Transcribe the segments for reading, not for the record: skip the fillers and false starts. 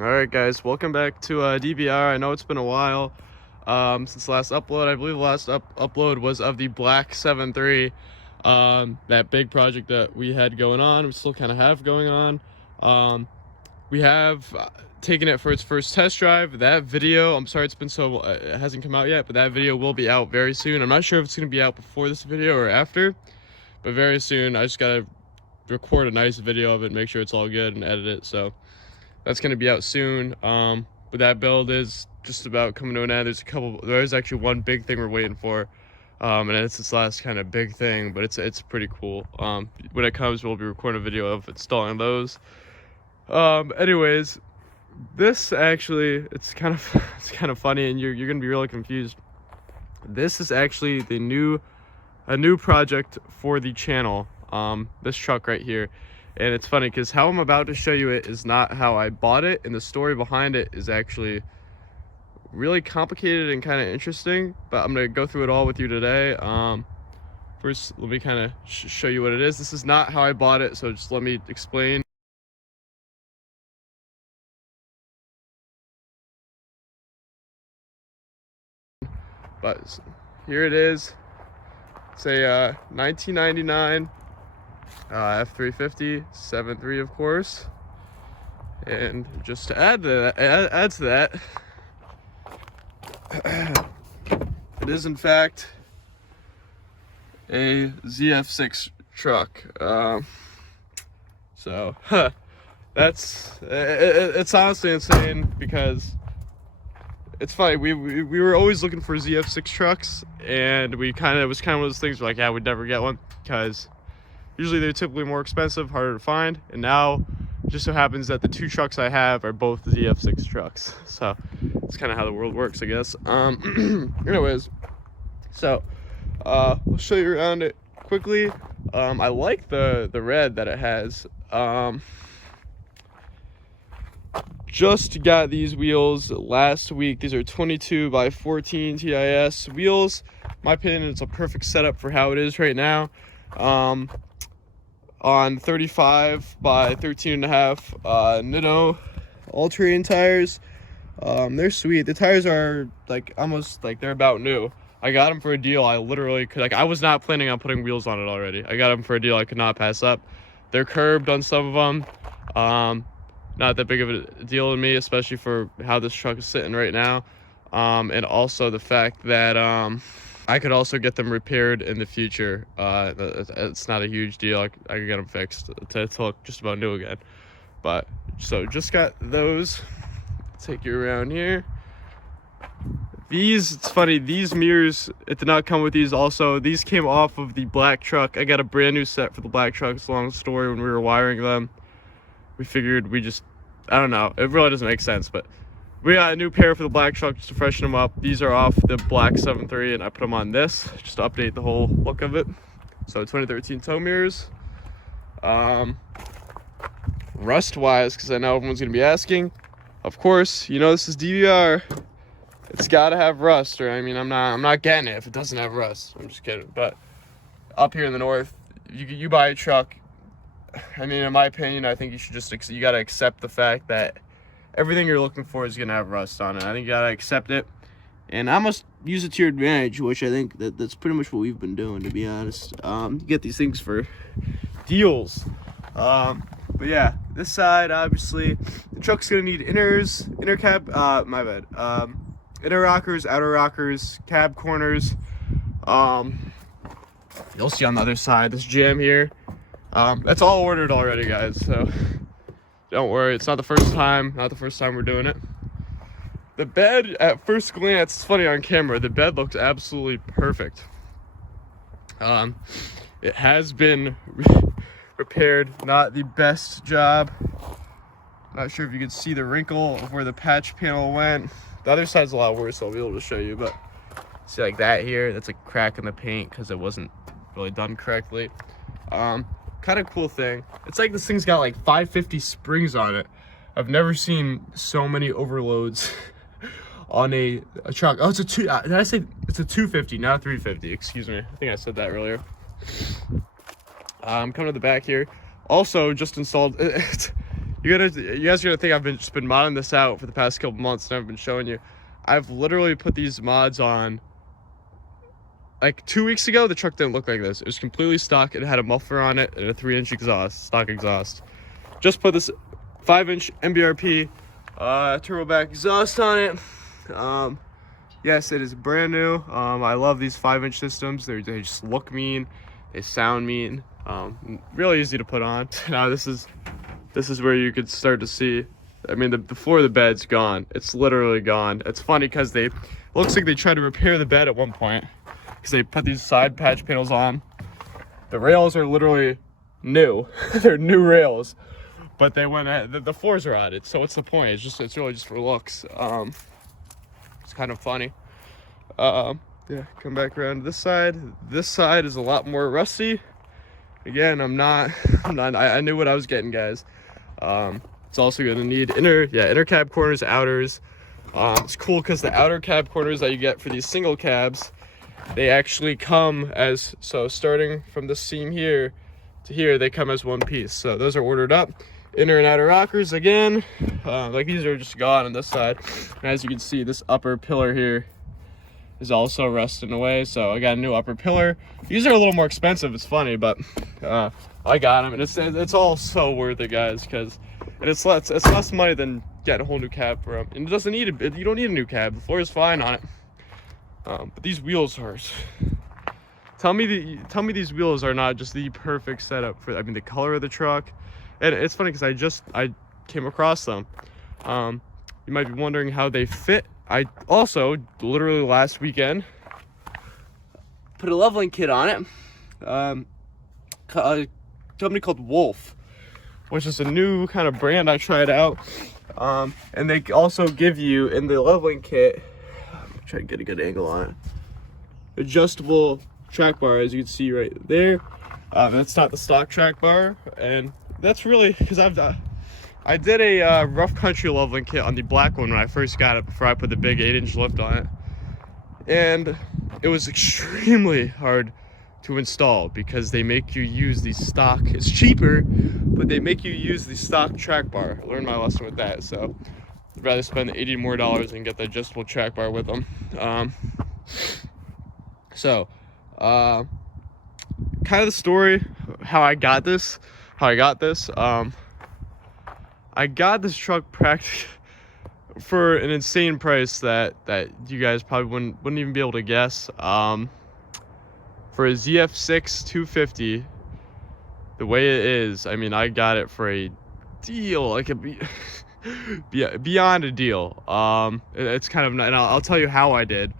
Alright guys, welcome back to DBR. I know it's been a while since the last upload. I believe the last upload was of the Black 7.3, that big project that we had going on. We still kind of have going on. We have taken it for its first test drive. That video, I'm sorry it's been so, it hasn't come out yet, but that video will be out very soon. I'm not sure if it's going to be out before this video or after, but very soon. I just got to record a nice video of it, make sure it's all good, and edit it. So that's going to be out soon. But that build is just about coming to an end. There's actually one big thing we're waiting for, and it's this last kind of big thing, but it's pretty cool. When it comes, we'll be recording a video of installing those. Anyways, this actually, it's kind of funny, and you're gonna be really confused. This is actually a new project for the channel. This truck right here. And it's funny because how I'm about to show you it is not how I bought it, and the story behind it is actually really complicated and kind of interesting, but I'm gonna go through it all with you today. First, let me kind of show you what it is. This is not how I bought it, so just let me explain. But here it is. It's a 1999 F350 7.3, of course. And just to add to that, it is in fact a ZF6 truck. So it's honestly insane, because it's funny, we were always looking for ZF6 trucks, and it was kind of one of those things where, like, yeah, we'd never get one because usually they're typically more expensive, harder to find. And now it just so happens that the two trucks I have are both ZF6 trucks. So it's kind of how the world works, I guess. Anyways, so I'll show you around it quickly. I like the red that it has. Just got these wheels last week. These are 22 by 14 TIS wheels. In my opinion, it's a perfect setup for how it is right now. On 35 by 13.5 nitto all-terrain tires. They're sweet. The tires are like almost like they're about new. I got them for a deal. I literally could, like, I was not planning on putting wheels on it already. I got them for a deal I could not pass up. They're curbed on some of them. Not that big of a deal to me, especially for how this truck is sitting right now. And also the fact that I could also get them repaired in the future. It's not a huge deal. I could get them fixed to look just about new again. But so just got those. Take you around here. It's funny, these mirrors, it did not come with these. Also, these came off of the black truck. I got a brand new set for the black truck. It's a long story. When we were wiring them, we figured I don't know, it really doesn't make sense, but we got a new pair for the black truck just to freshen them up. These are off the Black 7.3, and I put them on this just to update the whole look of it. So 2013 tow mirrors. Rust wise, because I know everyone's gonna be asking, of course, you know this is DVR. It's gotta have rust, or I mean, I'm not getting it if it doesn't have rust. I'm just kidding. But up here in the north, you buy a truck, I mean, in my opinion, I think you gotta accept the fact that everything you're looking for is gonna have rust on it. I think you gotta accept it, and I must use it to your advantage, which I think that's pretty much what we've been doing, to be honest. You get these things for deals. But yeah, this side, obviously, the truck's gonna need inner rockers, outer rockers, cab corners. You'll see on the other side this jam here. That's all ordered already, guys, so don't worry. It's not the first time we're doing it. The bed, at first glance, it's funny on camera, the bed looks absolutely perfect. It has been repaired, not the best job. Not sure if you can see the wrinkle of where the patch panel went. The other side's a lot worse, so I'll be able to show you, but see, like that here, that's a crack in the paint because it wasn't really done correctly. Kind of cool thing, it's like this thing's got like 550 springs on it. I've never seen so many overloads on a truck. Oh, did I say it's a 250, not a 350? Excuse me, I think I said that earlier. Coming to the back here, also just installed, You guys are gonna think I've just been modding this out for the past couple months and I've been showing you. I've literally put these mods on. Like 2 weeks ago, the truck didn't look like this. It was completely stock. It had a muffler on it and a 3-inch exhaust, stock exhaust. Just put this 5-inch mbrp turbo back exhaust on it. Yes, it is brand new. I love these 5-inch systems. They just look mean. They sound mean. Really easy to put on. Now this is where you could start to see. I mean, the floor of the bed's gone. It's literally gone. It's funny because looks like they tried to repair the bed at one point because they put these side patch panels on. The rails are literally new. They're new rails, but they went at, the floors are added. So what's the point? It's really just for looks. It's kind of funny. Yeah, come back around to this side. This side is a lot more rusty. Again, I knew what I was getting, guys. It's also gonna need inner cab corners, outers. It's cool because the outer cab corners that you get for these single cabs, they actually come as, so starting from the seam here to here, they come as one piece. So those are ordered up. Inner and outer rockers again, like these are just gone on this side. And as you can see, this upper pillar here is also rusting away. So I got a new upper pillar. These are a little more expensive, it's funny, but I got them, and it's all so worth it, guys, because it's less money than getting a whole new cab for them. And it doesn't need you don't need a new cab. The floor is fine on it. But these wheels hurt. Tell me these wheels are not just the perfect setup for, I mean, the color of the truck. And it's funny because I came across them. You might be wondering how they fit. I also literally last weekend put a leveling kit on it. A company called Wolf, which is a new kind of brand I tried out. And they also give you in the leveling kit, try to get a good angle on it, adjustable track bar, as you can see right there. That's not the stock track bar, and that's really because I did a rough country leveling kit on the black one when I first got it, before I put the big 8-inch lift on it, and it was extremely hard to install because they make you use the stock. It's cheaper, but they make you use the stock track bar. I learned my lesson with that, so I'd rather spend the $80 more and get the adjustable track bar with them. Kind of the story how I got this. I got this truck for an insane price that you guys probably wouldn't even be able to guess. For a ZF6 250, the way it is, I mean, I got it for a deal, like beyond a deal. It's kind of, and I'll tell you how I did.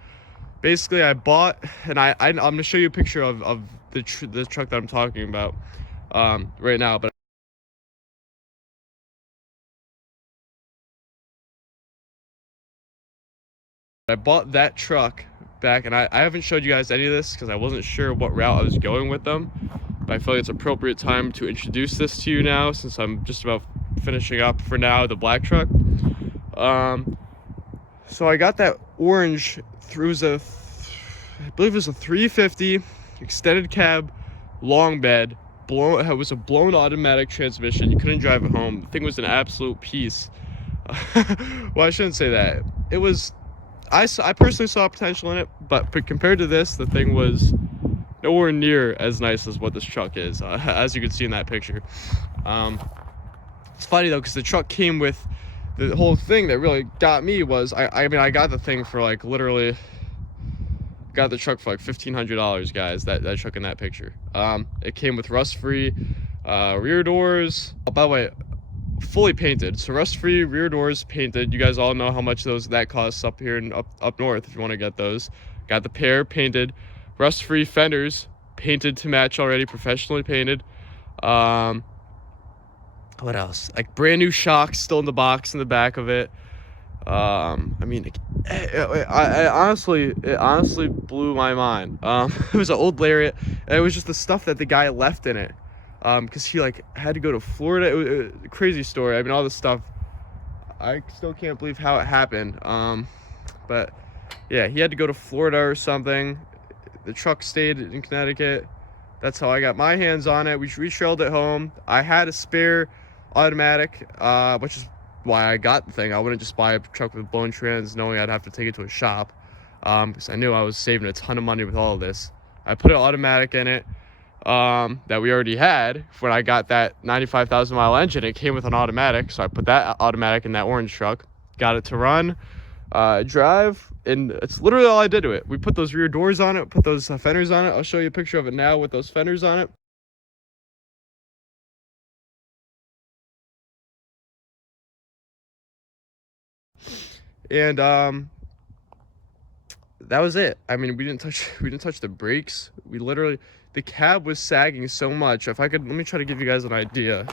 Basically, I bought, and I'm gonna show you a picture of the truck that I'm talking about right now, but I bought that truck back, and I haven't showed you guys any of this because I wasn't sure what route I was going with them, but I feel like it's appropriate time to introduce this to you now, since I'm just about finishing up for now the black truck. So I got that orange through I believe it was a 350 extended cab, long bed, it was a blown automatic transmission. You couldn't drive it home. The thing was an absolute piece. Well, I shouldn't say that. It was, I personally saw potential in it, but compared to this, the thing was nowhere near as nice as what this truck is, as you can see in that picture. It's funny though, because the truck came with the whole thing that really got me was, I mean, I got the thing for like literally, got the truck for like $1,500, guys, that truck in that picture. It came with rust-free rear doors. Oh, by the way, fully painted, so rust-free rear doors painted. You guys all know how much that costs up here and up north if you want to get those. Got the pair painted, rust-free fenders painted to match already, professionally painted. What else? Like brand new shocks still in the box in the back of it. I mean, it honestly blew my mind. It was an old Lariat, and it was just the stuff that the guy left in it, because he like had to go to Florida. It was a crazy story. I mean, all this stuff, I still can't believe how it happened. But yeah, he had to go to Florida or something. The truck stayed in Connecticut. That's how I got my hands on it. We trailed it home. I had a spare automatic, which is why I got the thing. I wouldn't just buy a truck with blown trans knowing I'd have to take it to a shop, because I knew I was saving a ton of money with all of this. I put an automatic in it that we already had. When I got that 95,000 mile engine, it came with an automatic, so I put that automatic in that orange truck, got it to run, drive, and it's literally all I did to it. We put those rear doors on it, put those fenders on it. I'll show you a picture of it now with those fenders on it. And that was it. I mean, we didn't touch the brakes. We literally, the cab was sagging so much. If I could, let me try to give you guys an idea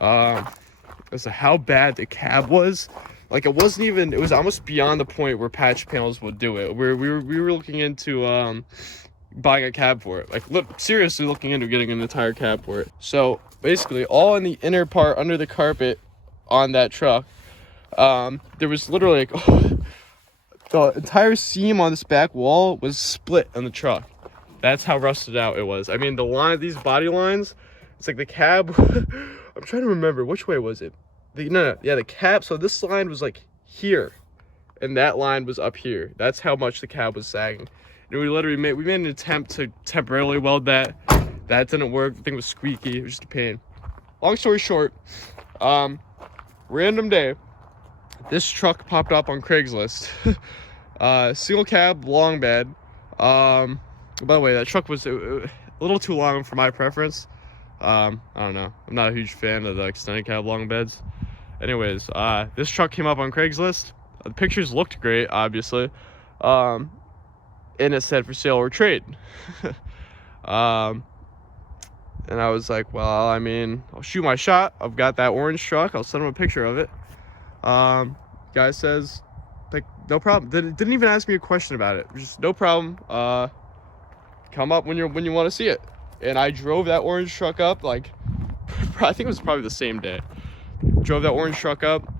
as to how bad the cab was. Like, it wasn't even, it was almost beyond the point where patch panels would do it. We were looking into buying a cab for it. Like, seriously looking into getting an entire cab for it. So basically, all in the inner part under the carpet on that truck, there was literally like the entire seam on this back wall was split on the truck. That's how rusted out it was. I mean, the line, these body lines, it's like the cab. I'm trying to remember which way was it. The cab. So this line was like here, and that line was up here. That's how much the cab was sagging. And we literally made an attempt to temporarily weld that. That didn't work. The thing was squeaky. It was just a pain. Long story short, random day, this truck popped up on Craigslist. Single cab, long bed. By the way, that truck was a little too long for my preference. I don't know. I'm not a huge fan of the extended cab long beds. Anyways, this truck came up on Craigslist. The pictures looked great, obviously. And it said for sale or trade. And I was like, well, I mean, I'll shoot my shot. I've got that orange truck. I'll send him a picture of it. Guy says, like, no problem. Didn't even ask me a question about it. Just no problem. Come up when you want to see it. And I drove that orange truck up, like, I think it was probably the same day. Drove that orange truck up.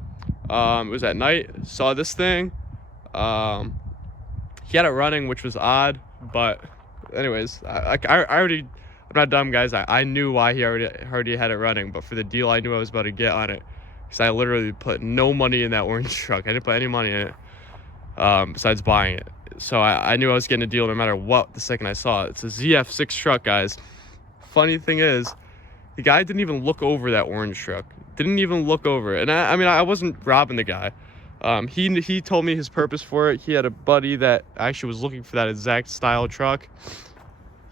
It was at night. Saw this thing. He had it running, which was odd. But anyways, I already, I'm not dumb, guys. I knew why he already had it running. But for the deal I knew I was about to get on it, because I literally put no money in that orange truck. I didn't put any money in it besides buying it. So I knew I was getting a deal no matter what the second I saw it. It's a ZF6 truck, guys. Funny thing is, the guy didn't even look over that orange truck. Didn't even look over it. And I mean, I wasn't robbing the guy. He told me his purpose for it. He had a buddy that actually was looking for that exact style truck.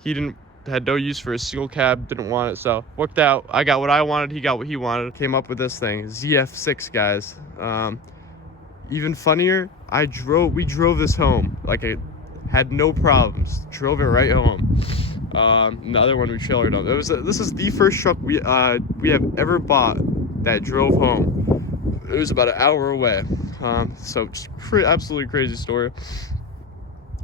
He had no use for a single cab, didn't want it, so worked out. I got what I wanted, he got what he wanted. Came up with this thing, ZF6, guys. Even funnier, we drove this home. Like, it had no problems. Drove it right home. The other one we trailered up. This is the first truck we have ever bought that drove home. It was about an hour away. So just absolutely crazy story.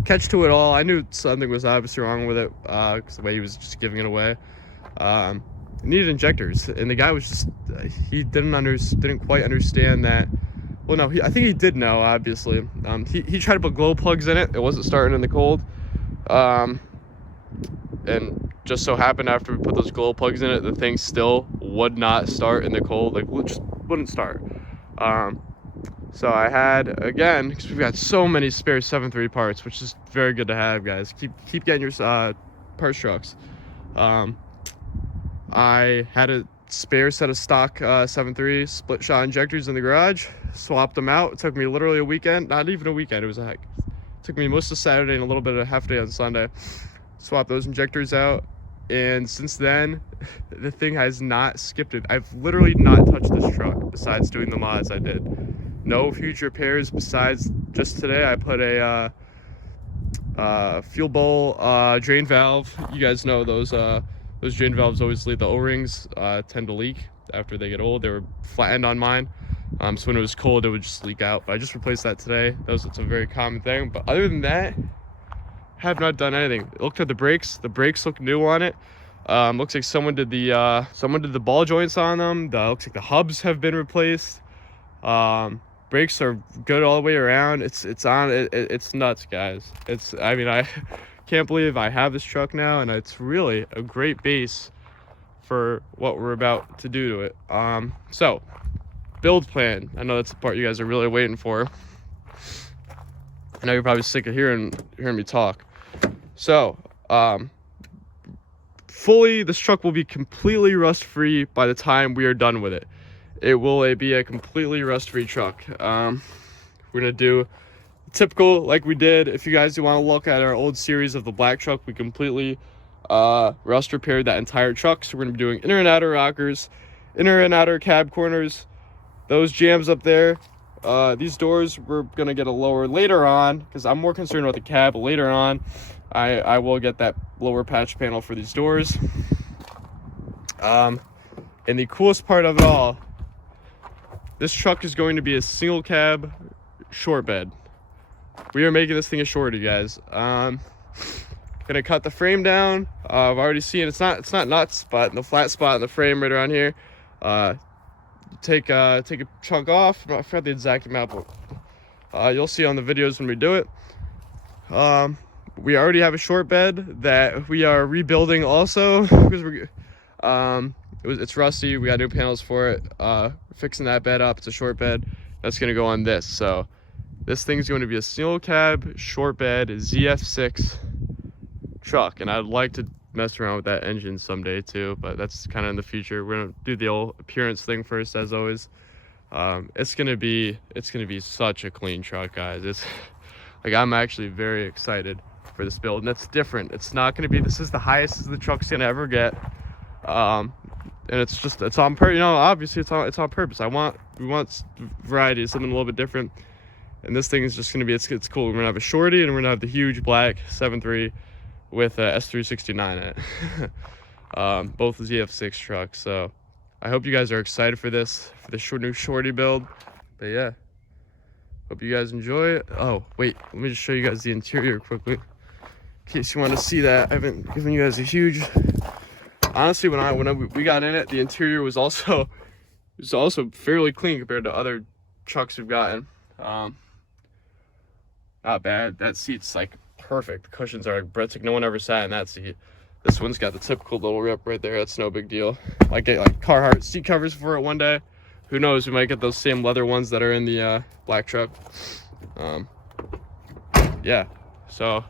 Catch to it all, I knew something was obviously wrong with it, because the way he was just giving it away. It needed injectors, and the guy was just, he didn't quite understand that. Well, no, I think he did know, obviously. He tried to put glow plugs in it. It wasn't starting in the cold. And just so happened after we put those glow plugs in it, the thing still would not start in the cold. Like, just wouldn't start. So I had, again, because we've got so many spare 7.3 parts, which is very good to have, guys. Keep getting your parts trucks. I had a spare set of stock 7.3 split shot injectors in the garage. Swapped them out. It took me literally a weekend. Not even a weekend. It was it took me most of Saturday and a little bit of half day on Sunday. Swap those injectors out, and since then the thing has not skipped it. I've literally not touched this truck besides doing the mods I did. No huge repairs besides just today I put a fuel bowl drain valve. You guys know those drain valves always leave, the O-rings tend to leak after they get old. They were flattened on mine, so when it was cold it would just leak out, but I just replaced that today. It's a very common thing, but other than that, have not done anything. Looked at the brakes look new on it. Looks like someone did the ball joints on them. Looks like the hubs have been replaced. Brakes are good all the way around. It's nuts, guys. I mean, I can't believe I have this truck now, and it's really a great base for what we're about to do to it. So build plan. I know that's the part you guys are really waiting for. I know you're probably sick of hearing me talk. So this truck will be completely rust free by the time we are done with it. It will be a completely rust free truck. We're gonna do typical like we did. If you guys do want to look at our old series of the black truck, we completely rust repaired that entire truck. So we're gonna be doing inner and outer rockers, inner and outer cab corners, those jams up there. These doors we're gonna get a lower later on because I'm more concerned about the cab. Later on I will get that lower patch panel for these doors. And the coolest part of it all, this truck is going to be a single cab short bed. We are making this thing a shorty, guys. Gonna cut the frame down. I've already seen it's not nuts, but in the flat spot in the frame right around here, take a chunk off. I forgot the exact amount, but you'll see on the videos when we do it. We already have a short bed that we are rebuilding also because it's rusty. We got new panels for it. Fixing that bed up. It's a short bed that's gonna go on this. So this thing's going to be a single cab short bed ZF6 truck, and I'd like to mess around with that engine someday too, but that's kind of in the future. We're gonna do the old appearance thing first, as always. It's gonna be such a clean truck, guys. It's like, I'm actually very excited for this build, and it's different. It's not gonna be, this is the highest the truck's gonna ever get, and it's on purpose. You know, obviously it's on purpose. We want variety, something a little bit different, and this thing is just gonna be, it's cool. We're gonna have a shorty, and we're gonna have the huge black 7.3 with a S369 in it. Both ZF6 trucks. So I hope you guys are excited for this, for the new shorty build. But yeah, hope you guys enjoy it. Oh wait, let me just show you guys the interior quickly in case you want to see that. I haven't given you guys a huge, honestly, when we got in it, the interior was also fairly clean compared to other trucks we've gotten. Not bad. That seat's like perfect. The cushions are like breathtaking. No one ever sat in that seat. This one's got the typical little rip right there. That's no big deal. Might get like Carhartt seat covers for it one day. Who knows? We might get those same leather ones that are in the black truck. Yeah. So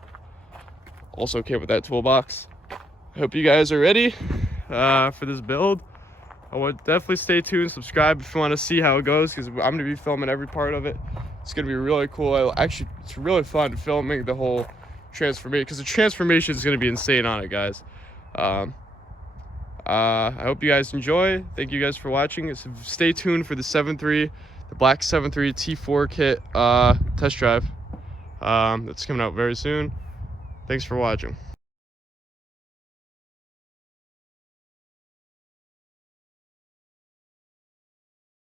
also okay with that toolbox. Hope you guys are ready for this build. I would definitely stay tuned, subscribe if you want to see how it goes, because I'm going to be filming every part of it. It's going to be really cool. It's really fun filming the whole transformation, because the transformation is going to be insane on it, guys. I hope you guys enjoy. Thank you guys for watching. Stay tuned for the black 7.3 T4 kit test drive. That's coming out very soon. Thanks for watching.